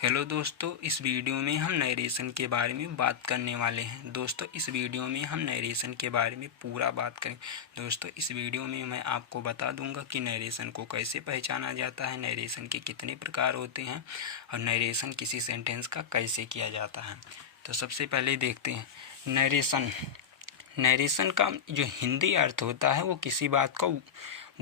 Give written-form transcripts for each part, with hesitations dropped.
Hello दोस्तों, इस video में हम नरेशन के बारे में बात करने वाले हैं। दोस्तों, इस वीडियो में हम नरेशन के बारे में पूरा बात करेंगे। दोस्तों, इस वीडियो में मैं आपको बता दूंगा कि नरेशन को कैसे पहचाना जाता है, नरेशन के कितने प्रकार होते हैं और नरेशन किसी सेंटेंस का कैसे किया जाता है। तो सबसे पहले देखते हैं नरेशन। नरेशन का जो हिंदी अर्थ होता है वो किसी बात का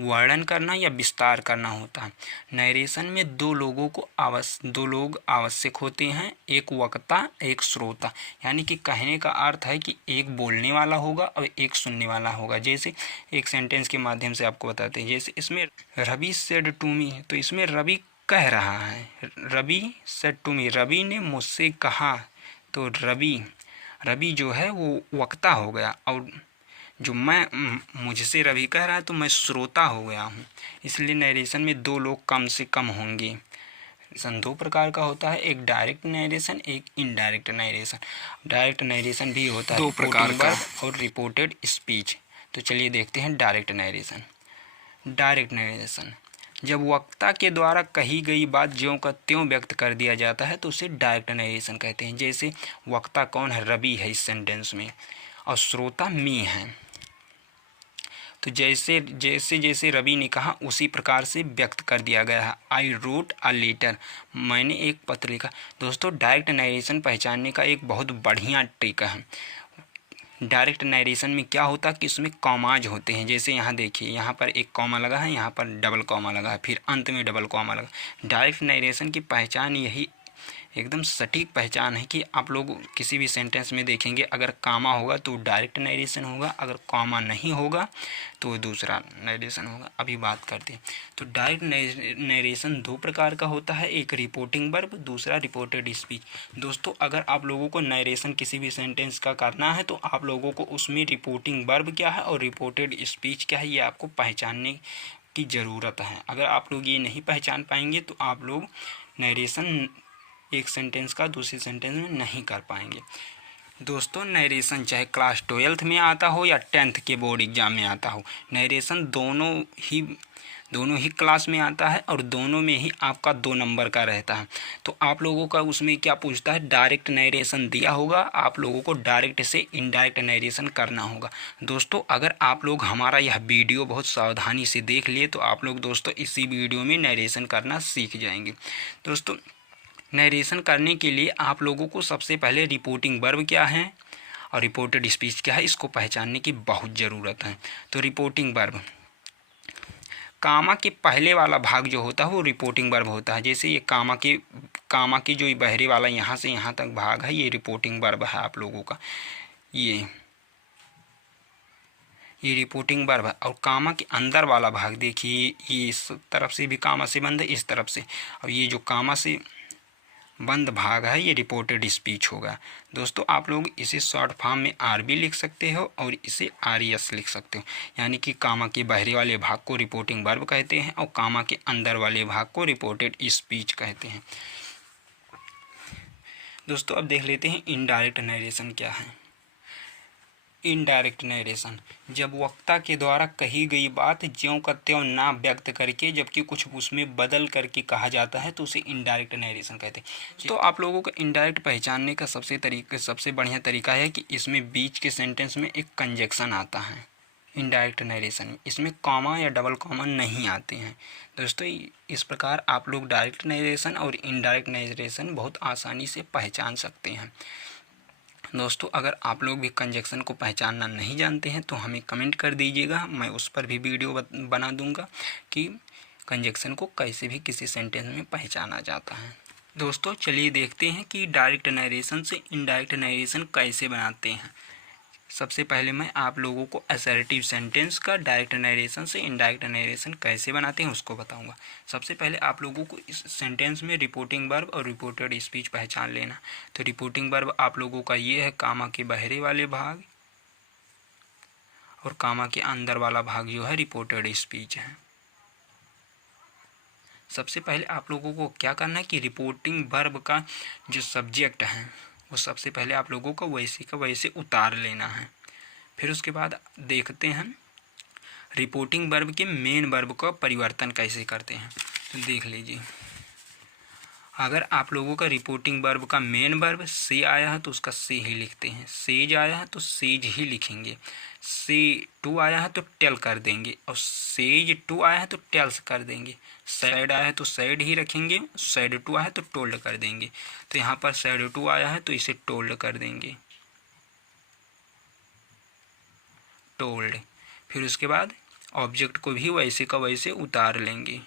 वर्णन करना या विस्तार करना होता है। नरेशन में दो लोग आवश्यक होते हैं, एक वक्ता एक श्रोता। यानी कि कहने का अर्थ है कि एक बोलने वाला होगा और एक सुनने वाला होगा। जैसे एक सेंटेंस के माध्यम से आपको बताते हैं, जैसे इसमें रवि सेड टू मी, तो इसमें रवि कह रहा है, Ravi said to me, Ravi ने मुझसे कहा। तो रवि जो है वो वक्ता हो गया और जो मुझसे रवि कह रहा है तो मैं श्रोता हो गया हूँ। इसलिए नरेशन में दो लोग कम से कम होंगे। नरेशन दो प्रकार का होता है, एक डायरेक्ट नरेशन, एक इनडायरेक्ट नरेशन। डायरेक्ट नरेशन भी होता है दो प्रकार का और रिपोर्टेड स्पीच। तो चलिए देखते हैं डायरेक्ट नरेशन। डायरेक्ट नरेशन जब वक्ता के द्वारा कही गई बात ज्यों का त्यों व्यक्त कर दिया जाता है तो उसे डायरेक्ट नरेशन कहते हैं। जैसे वक्ता कौन है, रवि है इस सेंटेंस में, और श्रोता मी है। तो जैसे जैसे जैसे रवि ने कहा उसी प्रकार से व्यक्त कर दिया गया है। आई रोट अ लेटर, मैंने एक पत्र लिखा। दोस्तों, डायरेक्ट नरेशन पहचानने का एक बहुत बढ़िया ट्रिक है। डायरेक्ट नरेशन में क्या होता है कि उसमें कॉमाज होते हैं। जैसे यहाँ देखिए, यहाँ पर एक कॉमा लगा है, यहाँ पर डबल कॉमा लगा है, फिर अंत में डबल कॉमा लगा। डायरेक्ट नरेशन की पहचान यही एकदम सटीक पहचान है कि आप लोग किसी भी सेंटेंस में देखेंगे, अगर कामा होगा तो डायरेक्ट नरेशन होगा, अगर कॉमा नहीं होगा तो दूसरा नरेशन होगा। अभी बात करते हैं। तो डायरेक्ट नरेशन दो प्रकार का होता है, एक रिपोर्टिंग वर्ब, दूसरा रिपोर्टेड स्पीच। दोस्तों, अगर आप लोगों को नरेशन किसी भी सेंटेंस का करना है तो आप लोगों को उसमें रिपोर्टिंग वर्ब क्या है और रिपोर्टेड स्पीच क्या है ये आपको पहचानने की ज़रूरत है। अगर आप लोग ये नहीं पहचान पाएंगे तो आप लोग नरेशन एक सेंटेंस का दूसरे सेंटेंस में नहीं कर पाएंगे। दोस्तों, नरेशन चाहे क्लास 12th में आता हो या 10th के बोर्ड एग्जाम में आता हो, नरेशन दोनों ही क्लास में आता है और दोनों में ही आपका 2 नंबर का रहता है। तो आप लोगों का उसमें क्या पूछता है, डायरेक्ट नरेशन दिया होगा, आप लोगों को डायरेक्ट से इनडायरेक्ट नरेशन करना होगा। दोस्तों, अगर आप लोग हमारा यह वीडियो बहुत सावधानी से देख लिए तो आप लोग दोस्तों इसी वीडियो में नरेशन करना सीख जाएंगे। दोस्तों, नरेशन करने के लिए आप लोगों को सबसे पहले रिपोर्टिंग वर्ब क्या है और रिपोर्टेड स्पीच क्या है इसको पहचानने की बहुत ज़रूरत है। तो रिपोर्टिंग वर्ब, कामा के पहले वाला भाग जो होता है वो रिपोर्टिंग वर्ब होता है। जैसे ये कामा की जो बहरे वाला यहाँ से यहाँ तक भाग है ये रिपोर्टिंग वर्ब है आप लोगों का। ये रिपोर्टिंग वर्ब है। और कामा के अंदर वाला भाग देखिए, ये इस तरफ से भी कामा से बंद है, इस तरफ से, और ये जो कामा से बंद भाग है ये रिपोर्टेड स्पीच होगा। दोस्तों, आप लोग इसे शॉर्ट फॉर्म में आरबी लिख सकते हो और इसे आरईएस लिख सकते हो। यानी कि कामा के बाहरी वाले भाग को रिपोर्टिंग वर्ब कहते हैं और कामा के अंदर वाले भाग को रिपोर्टेड स्पीच कहते हैं। दोस्तों, अब देख लेते हैं इनडायरेक्ट नरेशन क्या है। इनडायरेक्ट नरेशन जब वक्ता के द्वारा कही गई बात ज्यों का त्यों ना व्यक्त करके जबकि कुछ उसमें बदल करके कहा जाता है तो उसे इनडायरेक्ट नरेशन कहते हैं। तो आप लोगों को इनडायरेक्ट पहचानने का सबसे बढ़िया तरीका है कि इसमें बीच के सेंटेंस में एक कंजक्शन आता है। इनडायरेक्ट नरेशन में इसमें कॉमा या डबल कॉमा नहीं आते हैं। दोस्तों, इस प्रकार आप लोग डायरेक्ट नरेशन और इनडायरेक्ट नरेशन बहुत आसानी से पहचान सकते हैं। दोस्तों, अगर आप लोग भी कंजक्शन को पहचानना नहीं जानते हैं तो हमें कमेंट कर दीजिएगा, मैं उस पर भी वीडियो बना दूंगा कि कंजक्शन को कैसे भी किसी सेंटेंस में पहचाना जाता है। दोस्तों, चलिए देखते हैं कि डायरेक्ट नरेशन से इनडायरेक्ट नरेशन कैसे बनाते हैं। सबसे पहले मैं आप लोगों को असर्टिव सेंटेंस का डायरेक्ट नरेशन से इनडायरेक्ट नरेशन कैसे बनाते हैं उसको बताऊंगा। सबसे पहले आप लोगों को इस सेंटेंस में रिपोर्टिंग वर्ब और रिपोर्टेड स्पीच पहचान लेना। तो रिपोर्टिंग वर्ब आप लोगों का ये है कामा के बहरे वाले भाग और कामा के अंदर वाला भाग जो है रिपोर्टेड स्पीच है। सबसे पहले आप लोगों को क्या करना है कि रिपोर्टिंग वर्ब का जो सब्जेक्ट है वो सबसे पहले आप लोगों को वैसे का वैसे उतार लेना है। फिर उसके बाद देखते हैं रिपोर्टिंग वर्ब के मेन वर्ब का परिवर्तन कैसे करते हैं। तो देख लीजिए, अगर आप लोगों का रिपोर्टिंग वर्ब का मेन वर्ब से आया है तो उसका से ही लिखते हैं, सेज आया है तो सेज ही लिखेंगे, से टू आया है तो टेल कर देंगे, और सेज टू आया है तो टेल्स कर देंगे, सैड आया है तो सैड ही रखेंगे, सैड टू आया है तो टोल्ड कर देंगे। तो यहाँ पर सैड टू आया है तो इसे टोल्ड कर देंगे, टोल्ड। फिर उसके बाद ऑब्जेक्ट को भी वैसे का वैसे उतार लेंगे।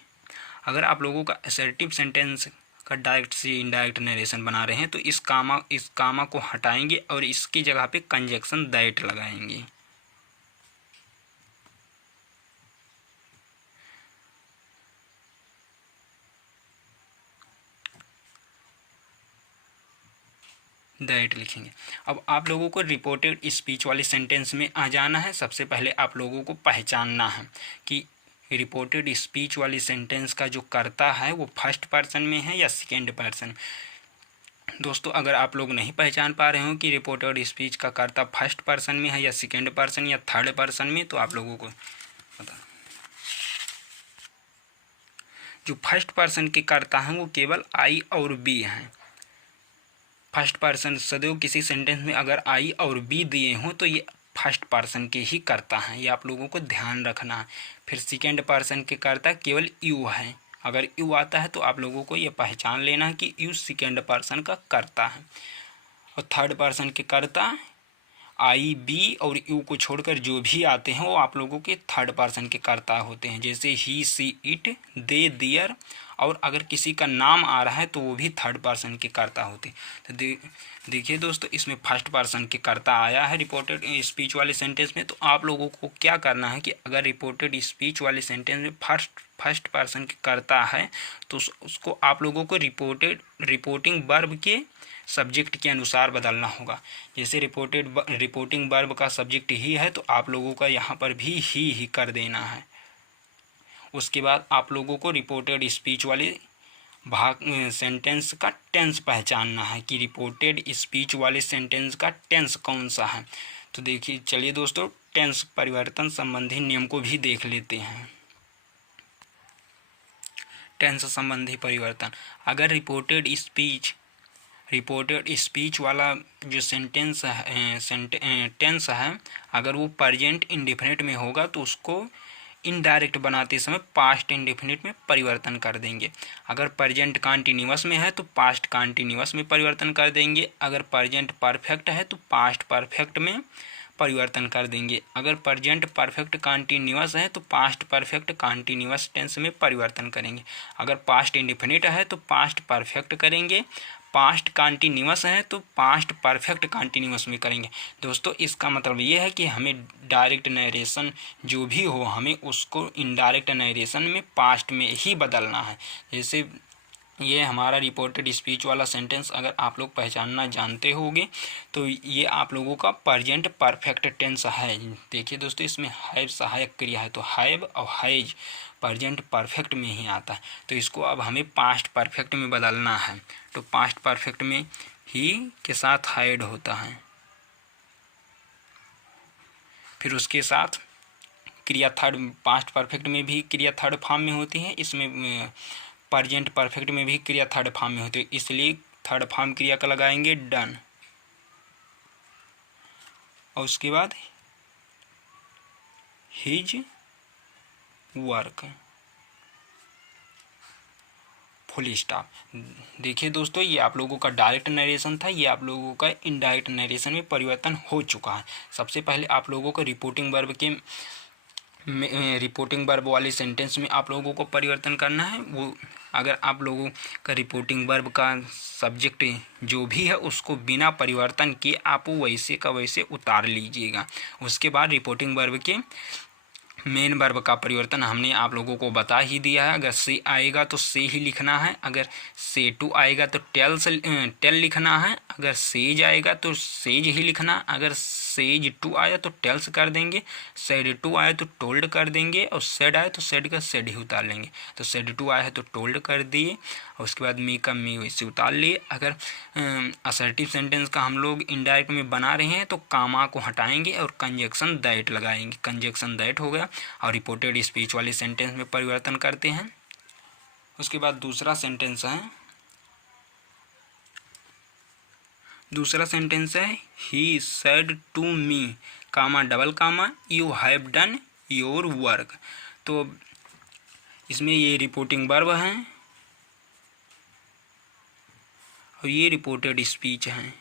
अगर आप लोगों का असर्टिव सेंटेंस का डायरेक्ट से इनडायरेक्ट नरेशन बना रहे हैं तो इस कामा को हटाएंगे और इसकी जगह पे कंजक्शन दैट लगाएंगे। दैट लिखेंगे। अब आप लोगों को रिपोर्टेड स्पीच वाले सेंटेंस में आ जाना है। सबसे पहले आप लोगों को पहचानना है कि रिपोर्टेड स्पीच वाली सेंटेंस का जो कर्ता है वो फर्स्ट पर्सन में है या सेकेंड पर्सन। दोस्तों अगर आप लोग नहीं पहचान पा रहे हो कि रिपोर्टेड स्पीच का कर्ता फर्स्ट पर्सन में है या सेकेंड पर्सन या थर्ड पर्सन में, तो आप लोगों को बता, जो फर्स्ट पर्सन के कर्ता हैं वो केवल आई और बी हैं। फर्स्ट पर्सन सदैव किसी सेंटेंस में अगर आई और बी दिए हों तो ये फर्स्ट पर्सन के ही कर्ता हैं, ये आप लोगों को ध्यान रखना है। फिर सेकेंड पर्सन के कर्ता केवल यू है। अगर यू आता है तो आप लोगों को ये पहचान लेना है कि यू सेकेंड पर्सन का कर्ता है। और थर्ड पर्सन के कर्ता आई बी और यू को छोड़कर जो भी आते हैं वो आप लोगों के थर्ड पर्सन के कर्ता होते हैं, जैसे ही सी इट दे दियर। और अगर किसी का नाम आ रहा है तो वो भी थर्ड पर्सन के कर्ता होते हैं। तो देखिए दोस्तों, इसमें फर्स्ट पर्सन के कर्ता आया है रिपोर्टेड स्पीच वाले सेंटेंस में। तो आप लोगों को क्या करना है कि अगर रिपोर्टेड स्पीच वाले सेंटेंस में फर्स्ट पर्सन के कर्ता है तो उसको आप लोगों को रिपोर्टिंग वर्ब के सब्जेक्ट के अनुसार बदलना होगा। जैसे रिपोर्टिंग वर्ब का सब्जेक्ट ही है तो आप लोगों का यहाँ पर भी ही कर देना है। उसके बाद आप लोगों को रिपोर्टेड स्पीच वाले भाग सेंटेंस का टेंस पहचानना है कि रिपोर्टेड स्पीच वाले सेंटेंस का टेंस कौन सा है। तो देखिए, चलिए दोस्तों, टेंस परिवर्तन संबंधी नियम को भी देख लेते हैं। टेंस संबंधी परिवर्तन, अगर रिपोर्टेड स्पीच वाला जो सेंटेंस है टेंस है, अगर वो प्रेजेंट इंडेफिनिट में होगा तो उसको इनडायरेक्ट बनाते समय पास्ट इंडेफिनिट में परिवर्तन कर देंगे। अगर प्रेजेंट कॉन्टिन्यूअस में है तो पास्ट कॉन्टिन्यूअस में परिवर्तन कर देंगे। अगर प्रेजेंट परफेक्ट है तो पास्ट परफेक्ट में परिवर्तन कर देंगे। अगर प्रेजेंट परफेक्ट कॉन्टिन्यूअस है तो पास्ट परफेक्ट कॉन्टिन्यूअस टेंस में परिवर्तन करेंगे। अगर पास्ट इंडेफिनिट है तो पास्ट परफेक्ट करेंगे। पास्ट कॉन्टिन्यूअस है तो पास्ट परफेक्ट कॉन्टिन्यूअस में करेंगे। दोस्तों इसका मतलब ये है कि हमें डायरेक्ट नरेशन जो भी हो हमें उसको इनडायरेक्ट नरेशन में पास्ट में ही बदलना है। जैसे ये हमारा रिपोर्टेड स्पीच वाला सेंटेंस अगर आप लोग पहचानना जानते होंगे तो ये आप लोगों का प्रेजेंट परफेक्ट टेंस है। देखिए दोस्तों, इसमें हैव सहायक क्रिया है तो हैव और हैज प्रेजेंट परफेक्ट में ही आता है। तो इसको अब हमें पास्ट परफेक्ट में बदलना है। तो पास्ट परफेक्ट में ही के साथ हैड होता है, फिर उसके साथ क्रिया थर्ड, पास्ट परफेक्ट में भी क्रिया थर्ड फॉर्म में होती है, इसमें प्रेजेंट परफेक्ट में भी क्रिया थर्ड फॉर्म में होती है, इसलिए थर्ड फॉर्म क्रिया का लगाएंगे डन। और उसके बाद हिज वर्क, फुल स्टॉप। देखिए दोस्तों, ये आप लोगों का डायरेक्ट नरेशन था, ये आप लोगों का इनडायरेक्ट नरेशन में परिवर्तन हो चुका है। सबसे पहले आप लोगों को रिपोर्टिंग वर्ब वाले सेंटेंस में आप लोगों को परिवर्तन करना है। वो अगर आप लोगों का रिपोर्टिंग वर्ब का सब्जेक्ट जो भी है उसको बिना परिवर्तन किए आप वैसे का वैसे उतार लीजिएगा। उसके बाद रिपोर्टिंग वर्ब के मेन वर्ब का परिवर्तन हमने आप लोगों को बता ही दिया है। अगर से आएगा तो से ही लिखना है, अगर से टू आएगा तो टेल लिखना है, अगर सेज आएगा तो सेज ही लिखना, अगर सेज टू आया तो टेल्स कर देंगे, सेड टू आया तो टोल्ड कर देंगे, और सेड आया तो सेड का सेड ही उतार लेंगे। तो सेड टू आया है तो टोल्ड कर दिए, और उसके बाद मी का मी वैसे उतार लिए। अगर असर्टिव सेंटेंस का हम लोग इनडायरेक्ट में बना रहे हैं तो कामा को हटाएंगे और कंजक्शन दैट लगाएंगे, कंजक्शन दैट हो गया। और रिपोर्टेड स्पीच वाले सेंटेंस में परिवर्तन करते हैं। उसके बाद दूसरा सेंटेंस है दूसरा सेंटेंस है he said to me comma double comma you have done your work. तो इसमें ये रिपोर्टिंग वर्ब हैं और ये रिपोर्टेड स्पीच हैं।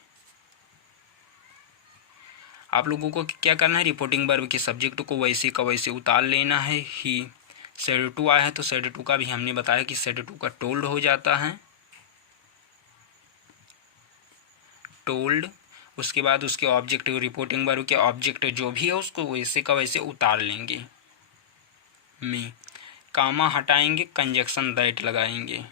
आप लोगों को क्या करना है, रिपोर्टिंग वर्ब के सब्जेक्ट को वैसे का वैसे उतार लेना है। ही सेड टू आया है तो सेड टू का भी हमने बताया कि सेड टू का टोल्ड हो जाता है, टोल्ड। उसके बाद उसके ऑब्जेक्ट, रिपोर्टिंग वर्ब के ऑब्जेक्ट जो भी है उसको वैसे का वैसे उतार लेंगे। मी कामा हटाएंगे, कंजक्शन दैट लगाएंगे।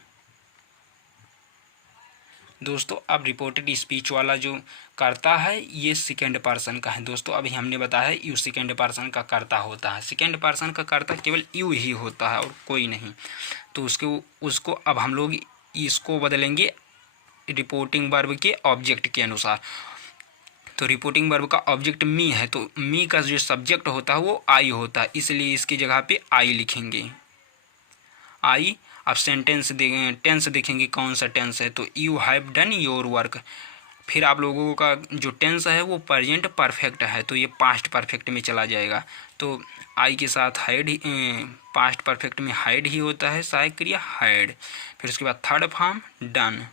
दोस्तों अब रिपोर्टेड स्पीच वाला जो करता है ये सेकेंड पर्सन का है। दोस्तों अभी हमने बताया यू सेकेंड पर्सन का कर्ता होता है, सेकेंड पर्सन का कर्ता केवल यू ही होता है और कोई नहीं। तो उसको अब हम लोग इसको बदलेंगे रिपोर्टिंग वर्ब के ऑब्जेक्ट के अनुसार। तो रिपोर्टिंग वर्ब का ऑब्जेक्ट मी है तो मी का जो सब्जेक्ट होता है वो आई होता है, इसलिए इसकी जगह पे आई लिखेंगे, आई। अब टेंस देखेंगे कौन सा टेंस है, तो you have done your work. फिर आप लोगों का जो टेंस है वो प्रेजेंट परफेक्ट है तो ये पास्ट परफेक्ट में चला जाएगा। तो आई के साथ हैड, पास्ट परफेक्ट में हैड ही होता है, सहायक क्रिया हैड। फिर उसके बाद थर्ड फॉर्म डन।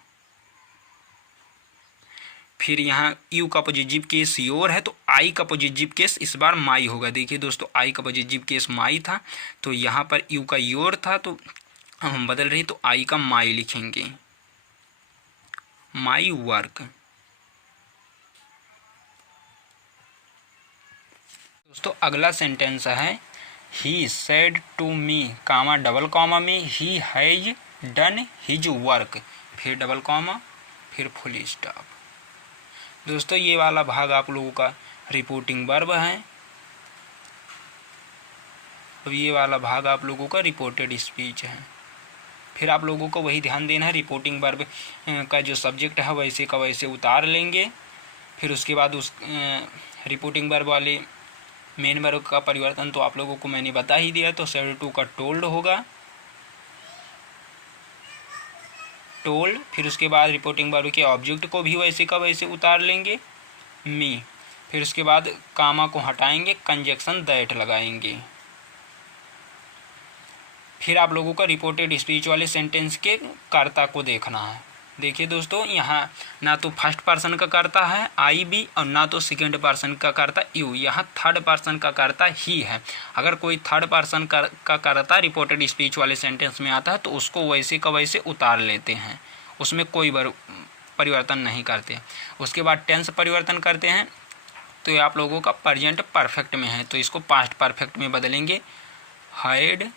फिर यहाँ यू का पॉजिटिव केस योर है तो आई का पॉजिटिव केस इस बार माई होगा। देखिए दोस्तों आई का पॉजिटिव केस माई था तो यहाँ पर यू का योर था तो हम बदल रहे तो आई का माई लिखेंगे, माई वर्क। दोस्तों अगला सेंटेंस है he said to me comma double comma में he has done his work, फिर डबल कॉमा फिर फुल स्टॉप। दोस्तों ये वाला भाग आप लोगों का रिपोर्टिंग वर्ब है और ये वाला भाग आप लोगों का रिपोर्टेड स्पीच है। फिर आप लोगों को वही ध्यान देना है, रिपोर्टिंग वर्ब का जो सब्जेक्ट है वैसे का वैसे उतार लेंगे। फिर उसके बाद उस रिपोर्टिंग वर्ब वाले मेन वर्ब का परिवर्तन तो आप लोगों को मैंने बता ही दिया। तो सेड टू का टोल्ड होगा, टोल्ड। फिर उसके बाद रिपोर्टिंग वर्ब के ऑब्जेक्ट को भी वैसे का वैसे उतार लेंगे, मी। फिर उसके बाद कामा को हटाएंगे, कंजक्शन दैट लगाएंगे। फिर आप लोगों को रिपोर्टेड स्पीच वाले सेंटेंस के कर्ता को देखना है। देखिए दोस्तों यहाँ ना तो फर्स्ट पर्सन का कर्ता है आई बी और ना तो सेकेंड पर्सन का कर्ता यू, यहाँ थर्ड पर्सन का कर्ता ही है। अगर कोई थर्ड पर्सन का कर्ता रिपोर्टेड स्पीच वाले सेंटेंस में आता है तो उसको वैसे का वैसे उतार लेते हैं, उसमें कोई परिवर्तन नहीं करते। उसके बाद टेंस परिवर्तन करते हैं तो ये आप लोगों का प्रेजेंट परफेक्ट में है तो इसको पास्ट परफेक्ट में बदलेंगे, हैड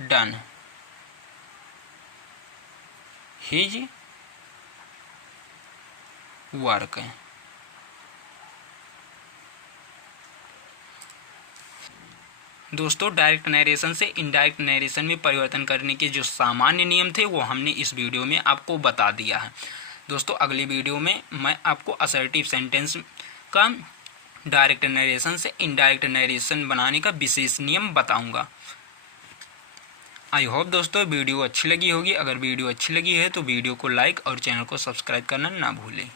डन हिज वर्क। दोस्तों डायरेक्ट नरेशन से इनडायरेक्ट नरेशन में परिवर्तन करने के जो सामान्य नियम थे वो हमने इस वीडियो में आपको बता दिया है। दोस्तों अगली वीडियो में मैं आपको असर्टिव सेंटेंस का डायरेक्ट नरेशन से इनडायरेक्ट नरेशन बनाने का विशेष नियम बताऊंगा। आई होप दोस्तों वीडियो अच्छी लगी होगी। अगर वीडियो अच्छी लगी है तो वीडियो को लाइक और चैनल को सब्सक्राइब करना ना भूलें।